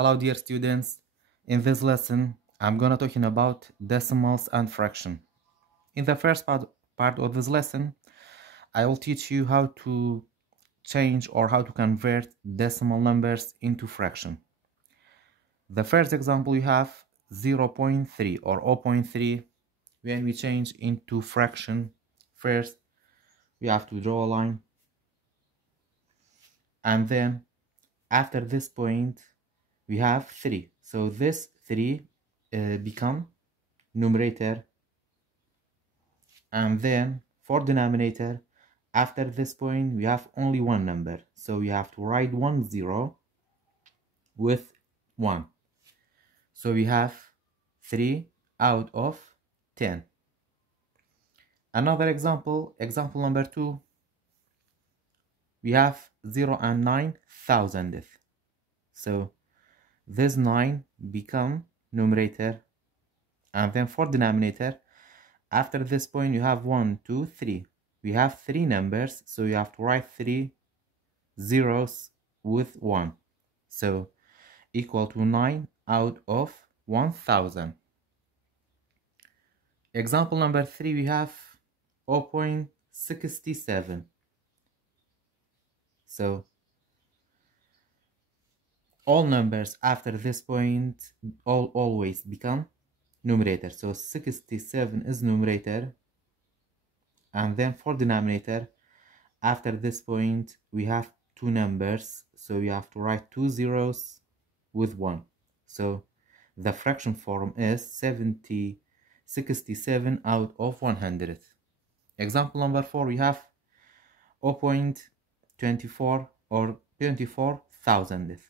Hello dear students, in this lesson I'm gonna talking about decimals and fraction. In the first part of this lesson I will teach you how to change or how to convert decimal numbers into fraction. The first example you have 0.3 or 0.3. When we change into fraction, first we have to draw a line, and then after this point we have 3. So this 3 become numerator, and then for denominator after this point we have only one number, so we have to write 10 with 1. So we have 3 out of 10. Another example number 2, we have 0 and 9 thousandth. So this 9 become numerator, and then for denominator after this point you have 1, 2, 3. We have 3 numbers, so you have to write 3 zeros with 1. So equal to 9 out of 1000. Example number 3, we have 0.67. So all numbers after this point always become numerator. So 67 is numerator, and then for denominator after this point we have 2 numbers, so we have to write 2 zeros with 1. So the fraction form is 67 out of 100. Example number 4, we have 0.24 or 24 thousandth.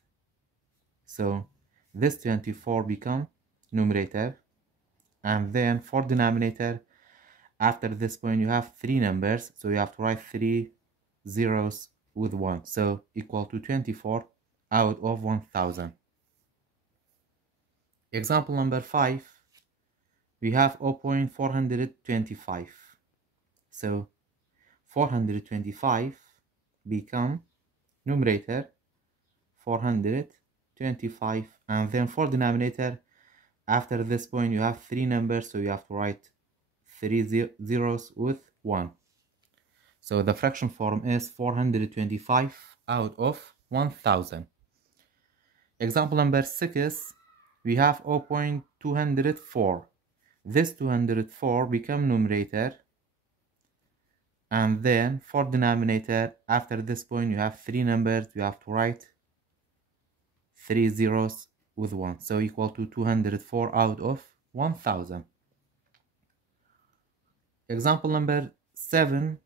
So this 24 become numerator, and then for denominator after this point you have 3 numbers, so you have to write 3 zeros with 1, so equal to 24 out of 1000. Example number 5, we have 0.425. So 425 become numerator, 425, and then for denominator after this point you have 3 numbers, so you have to write 3 zeros with 1. So the fraction form is 425 out of 1000. Example number 6, we have 0.204. This 204 become numerator, and then for denominator after this point you have 3 numbers, you have to write 3 zeros with 1, so equal to 204 out of 1000. Example number 7,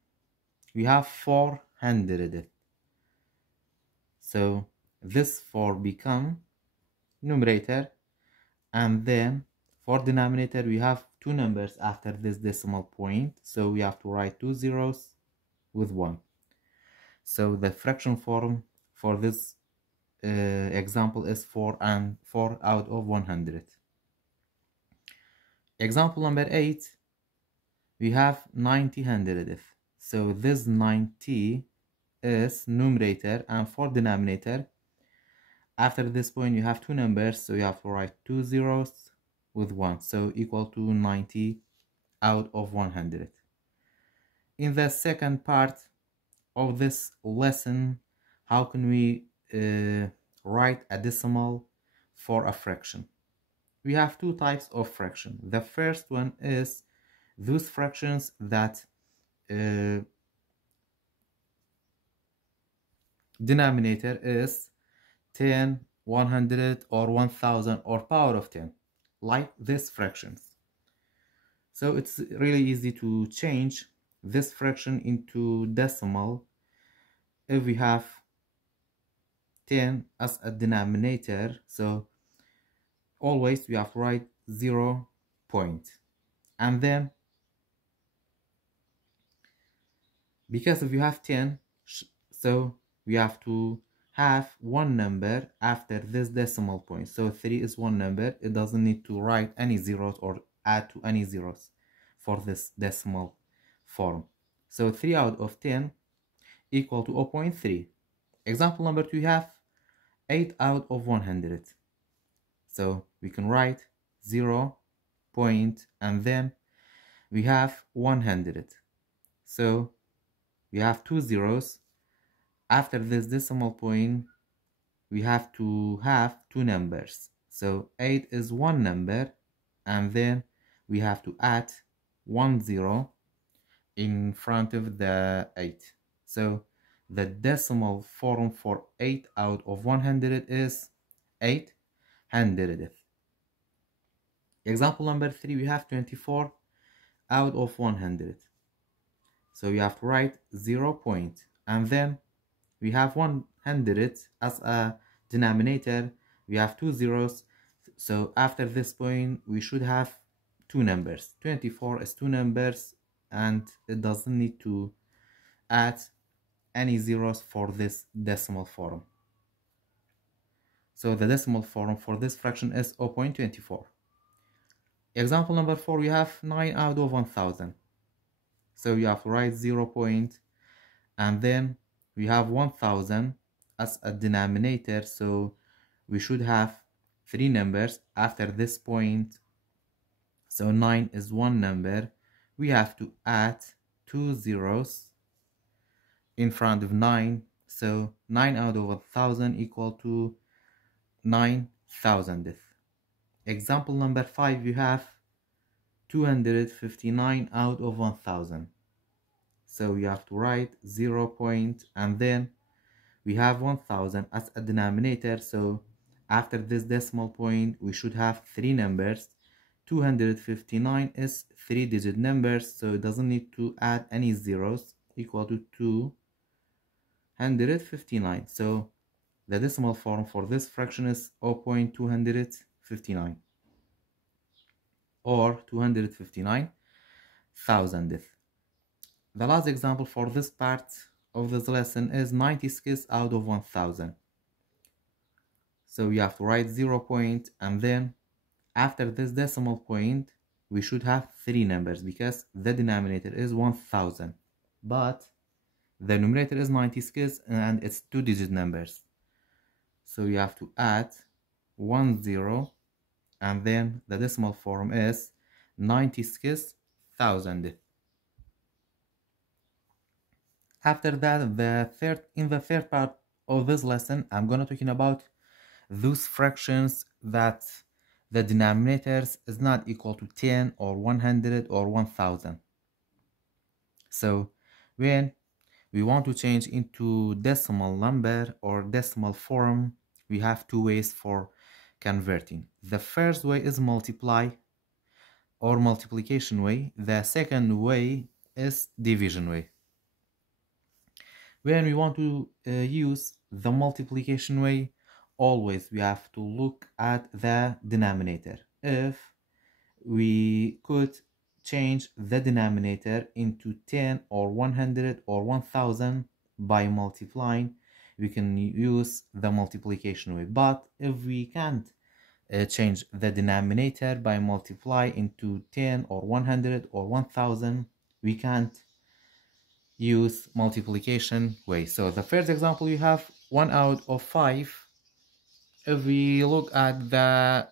we have 400. So this 4 become numerator, and then for denominator we have 2 numbers after this decimal point, so we have to write 2 zeros with 1. So the fraction form for this example is 4 and 4 out of 100. Example number 8, we have 90 hundredth. So this 90 is numerator, and for denominator after this point you have 2 numbers, so you have to write 2 zeros with 1, so equal to 90 out of 100. In the second part of this lesson, how can we write a decimal for a fraction? We have 2 types of fraction. The first one is those fractions that denominator is 10, 100, or 1000, or power of 10, like these fractions. So it's really easy to change this fraction into decimal. If we have 10 as a denominator, so always we have to write 0 point, and then because if you have 10, so we have to have 1 number after this decimal point. So 3 is 1 number, it doesn't need to write any zeros or add to any zeros for this decimal form. So 3 out of 10 equal to 0.3. Example number 2, we have 8 out of 100. So we can write 0 point and then we have 100. So we have two zeros. After this decimal point, we have to have two numbers. So 8 is one number, and then we have to add 10 in front of the 8. So the decimal form for 8 out of 100 is 800th. Example number 3, we have 24 out of 100. So we have to write 0 point, and then we have 100 as a denominator. We have two zeros. So after this point, we should have two numbers. 24 is two numbers, and it doesn't need to add any zeros for this decimal form. So the decimal form for this fraction is 0.24. Example number 4, we have 9 out of 1000. So you have to write 0 point, and then we have 1000 as a denominator, so we should have three numbers after this point. So 9 is one number. We have to add two zeros in front of 9. So 9 out of 1000 equal to 9,000th. Example number 5, you have 259 out of 1000. So you have to write 0 point, and then we have 1000 as a denominator. So after this decimal point, we should have three numbers. 259 is three-digit numbers, so it doesn't need to add any zeros, equal to 259. So the decimal form for this fraction is 0.259 or 259,000th. The last example for this part of this lesson is 96 out of 1000. So you have to write 0 point, and then after this decimal point, we should have three numbers because the denominator is 1000, but the numerator is 96 and it's two-digit numbers. So you have to add 10, and then the decimal form is 96,000. After that, in the third part of this lesson, I'm gonna talking about those fractions that the denominators is not equal to 10 or 100 or 1000. So when we want to change into decimal number or decimal form, we have two ways for converting. The first way is multiply or multiplication way. The second way is division way. When we want to use the multiplication way, always we have to look at the denominator. If we could change the denominator into 10 or 100 or 1000 by multiplying, we can use the multiplication way. But if we can't change the denominator by multiply into 10 or 100 or 1000, we can't use multiplication way. So the first example, you have 1 out of 5. If we look at the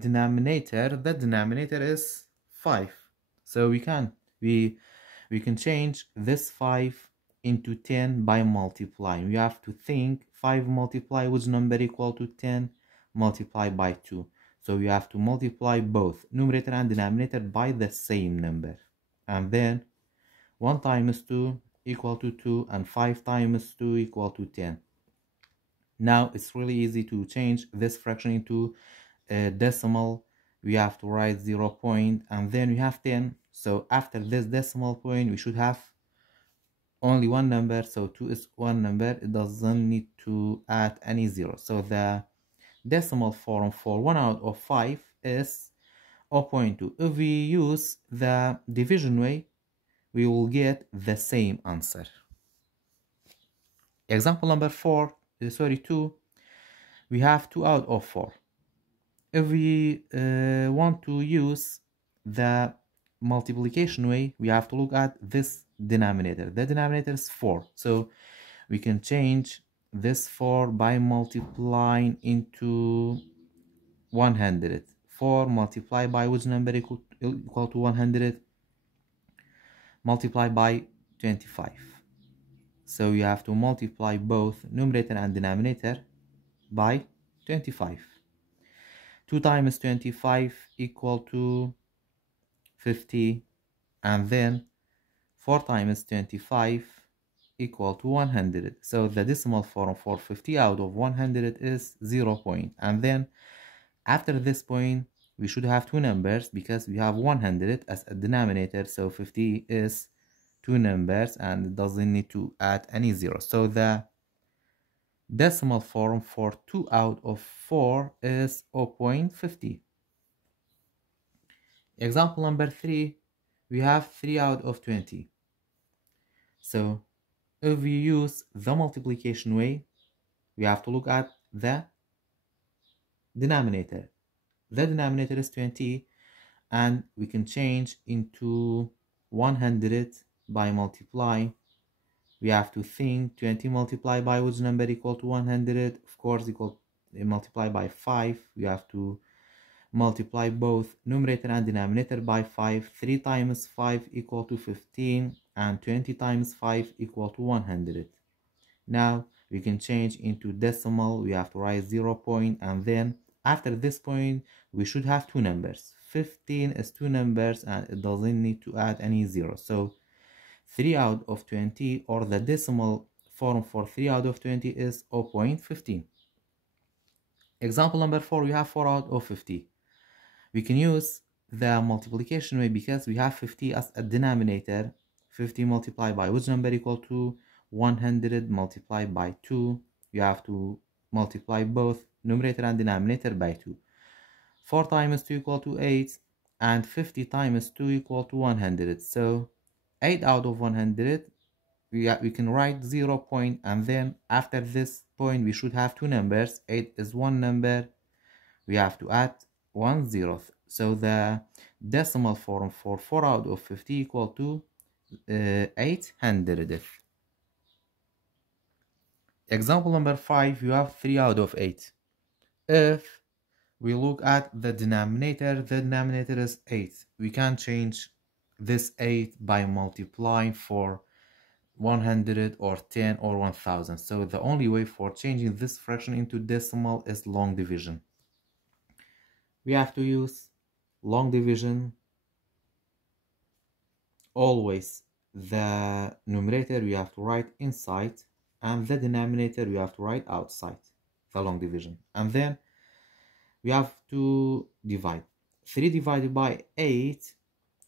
denominator is 5. So we can change this 5 into 10 by multiplying. We have to think 5 multiply which number equal to 10, multiply by 2. So we have to multiply both numerator and denominator by the same number, and then 1 times 2 equal to 2, and 5 times 2 equal to 10. Now it's really easy to change this fraction into a decimal. We have to write 0 point, and then we have 10. So after this decimal point, we should have only one number. So 2 is one number. It doesn't need to add any zero. So the decimal form for 1 out of 5 is 0.2. If we use the division way, we will get the same answer. Example number 2, we have 2 out of 4. If we want to use the multiplication way, we have to look at this denominator. The denominator is 4, so we can change this 4 by multiplying into 100. 4 multiplied by which number equal to 100? Multiplied by 25. So you have to multiply both numerator and denominator by 25. 2 times 25 equal to 50, and then 4 times 25 equal to 100. So the decimal form for 50 out of 100 is 0 point. And then after this point, we should have two numbers because we have 100 as a denominator. So 50 is two numbers and it doesn't need to add any zero. So the decimal form for 2 out of 4 is 0.50. Example number 3, we have 3 out of 20. So if we use the multiplication way, we have to look at the denominator. The denominator is 20, and we can change into 100 by multiplying. We have to think 20 multiplied by which number equal to 100? Of course, multiply by 5. We have to multiply both numerator and denominator by 5. 3 times 5 equal to 15, and 20 times 5 equal to 100. Now we can change into decimal. We have to write 0 point, and then after this point we should have two numbers. 15 is two numbers and it doesn't need to add any zero. So 3 out of 20, or the decimal form for 3 out of 20 is 0.15. Example number 4, we have 4 out of 50. We can use the multiplication way because we have 50 as a denominator. 50 multiplied by which number equal to 100 multiplied by 2. You have to multiply both numerator and denominator by 2. 4 times 2 equal to 8, and 50 times 2 equal to 100. So 8 out of 100, we can write 0 point, and then after this point we should have two numbers. 8 is one number, we have to add 1 0. So the decimal form for 4 out of 50 equal to 800th. Example number 5, you have 3 out of 8. If we look at the denominator is 8. We can change this 8 by multiplying for 100 or 10 or 1000. So the only way for changing this fraction into decimal is long division. We have to use long division. Always the numerator we have to write inside, and the denominator we have to write outside the long division. And then we have to divide. 3 divided by 8,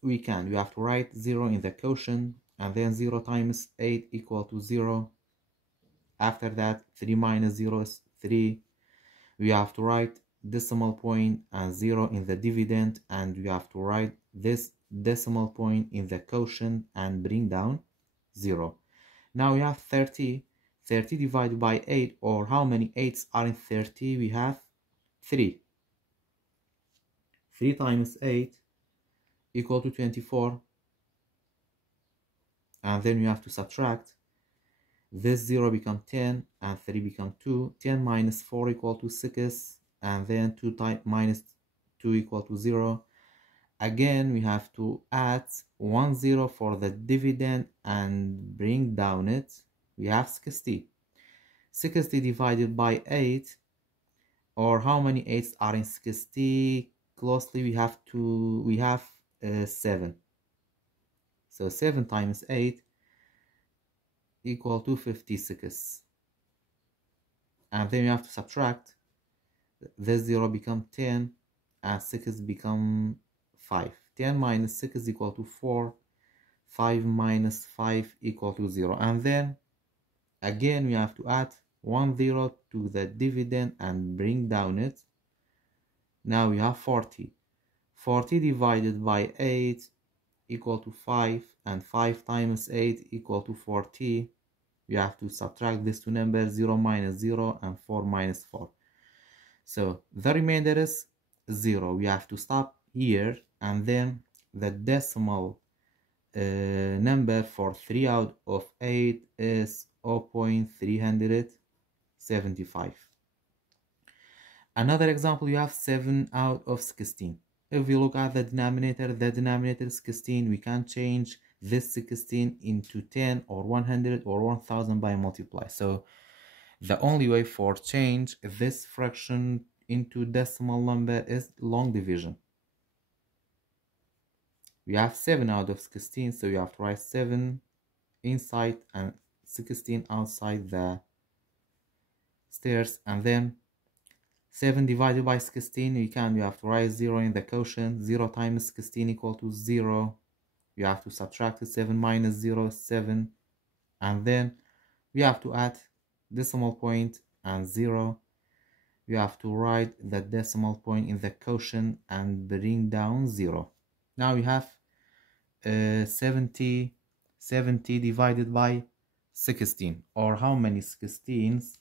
we have to write 0 in the quotient, and then 0 times 8 equal to 0. After that, 3 minus 0 is 3. We have to write decimal point and 0 in the dividend, and we have to write this decimal point in the quotient and bring down 0. Now we have 30. 30 divided by 8, or how many 8s are in 30? We have 3. 3 times 8 equal to 24. And then we have to subtract. This 0 become 10 and 3 become 2. 10 minus 4 equal to 6, and then 2 minus 2 equal to 0. Again, we have to add 1 0 for the dividend and bring down it. We have 60. 60 divided by 8, or how many 8s are in 60? Closely, we have 7. So 7 times 8 equal to 56. And then you have to subtract. This 0 become 10 and 6 become 5. 10 minus 6 is equal to 4. 5 minus 5 equal to 0. And then again we have to add 1 0 to the dividend and bring down it. Now we have 40. 40 divided by 8 equal to 5, and 5 times 8 equal to 40. We have to subtract these two numbers, 0 minus 0 and 4 minus 4. So the remainder is 0. We have to stop here, and then the decimal number for 3 out of 8 is 0.300. 75. Another example, you have 7 out of 16. If we look at the denominator is 16. We can change this 16 into 10 or 100 or 1000 by multiply. So the only way for change this fraction into decimal number is long division. We have 7 out of 16, so you have to write 7 inside and 16 outside the stairs, and then 7 divided by 16, you have to write 0 in the quotient. 0 times 16 equal to 0. You have to subtract it. 7 minus 0 is 7. And then we have to add decimal point and 0. You have to write the decimal point in the quotient and bring down 0. Now we have 70 divided by 16. Or how many 16s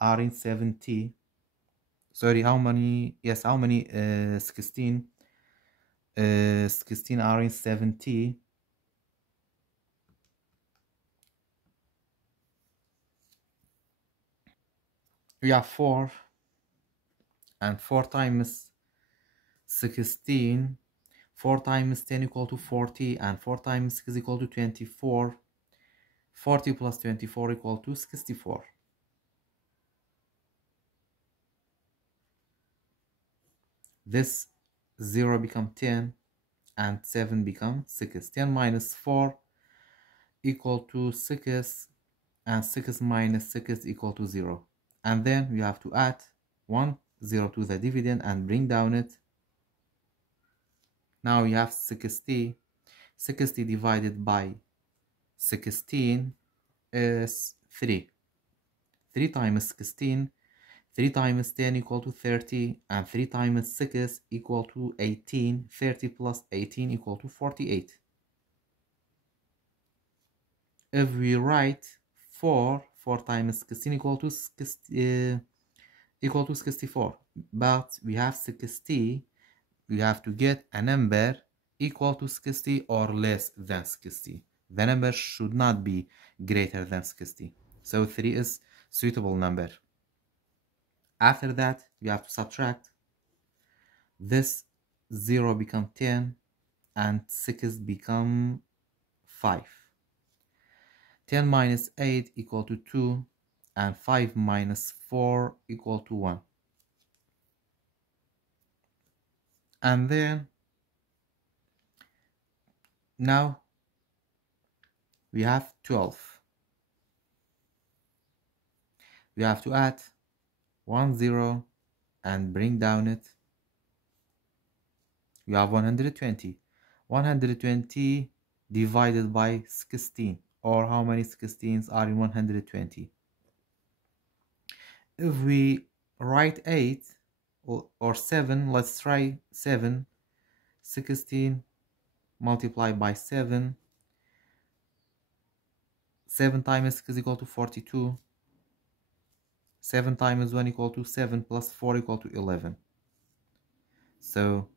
are in 70? Sorry, how many 16 are in 70? We have 4, and 4 times 16, 4 times 10 equal to 40, and 4 times 6 equal to 24. 40 plus 24 equal to 64. This 0 become 10 and 7 become 6. 10 minus 4 equal to 6, and 6 minus 6 equal to 0. And then we have to add 0 to the dividend and bring down it. Now we have 60. 60 divided by 16 is 3. 3 times 16, 3 times 10 equal to 30, and 3 times 6 equal to 18. 30 plus 18 equal to 48. If we write 4 times 16 equal to 64, but we have 60, we have to get a number equal to 60 or less than 60. The number should not be greater than 60. So 3 is suitable number. After that, you have to subtract. This 0 become 10 and 6 become 5. 10 minus 8 equal to 2, and 5 minus 4 equal to 1. And then now we have 12. We have to add 1 0 and bring down it. You have 120. 120 divided by 16, or how many 16s are in 120? If we write 8 or 7, let's try 7. 16 multiplied by 7. 7 times 6 is equal to 42. 7 times 1 equal to 7 plus 4 equal to 11. So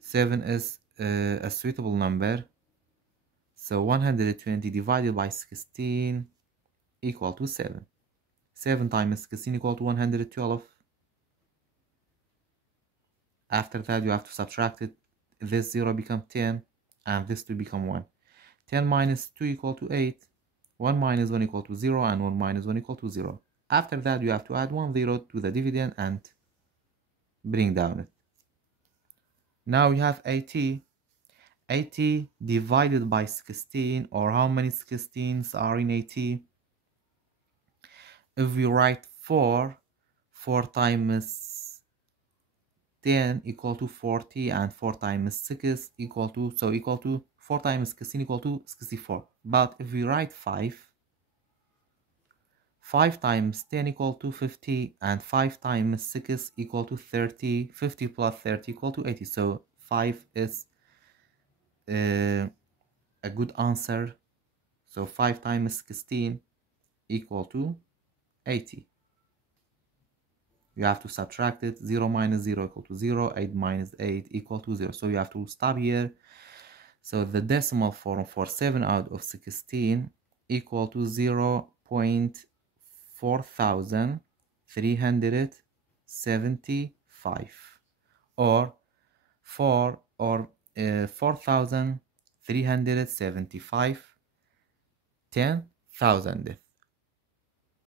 7 is a suitable number. So 120 divided by 16 equal to 7. 7 times 16 equal to 112. After that, you have to subtract it. This 0 become 10 and this 2 become 1. 10 minus 2 equal to 8. 1 minus 1 equal to 0, and 1 minus 1 equal to 0. After that, you have to add 1 0 to the dividend and bring down it. Now we have 80. 80 divided by 16, or how many 16s are in 80? If we write 4 times 10 equal to 40, and 4 times 6 equal to 4 times 16 equal to 64. But if we write 5 times 10 equal to 50, and 5 times 6 equal to 30. 50 plus 30 equal to 80. So 5 is a good answer. So 5 times 16 equal to 80. You have to subtract it. 0 minus 0 equal to 0. 8 minus 8 equal to 0. So you have to stop here. So the decimal form for 7 out of 16 equal to 0.5. 4,375, or 4,375 10,000th.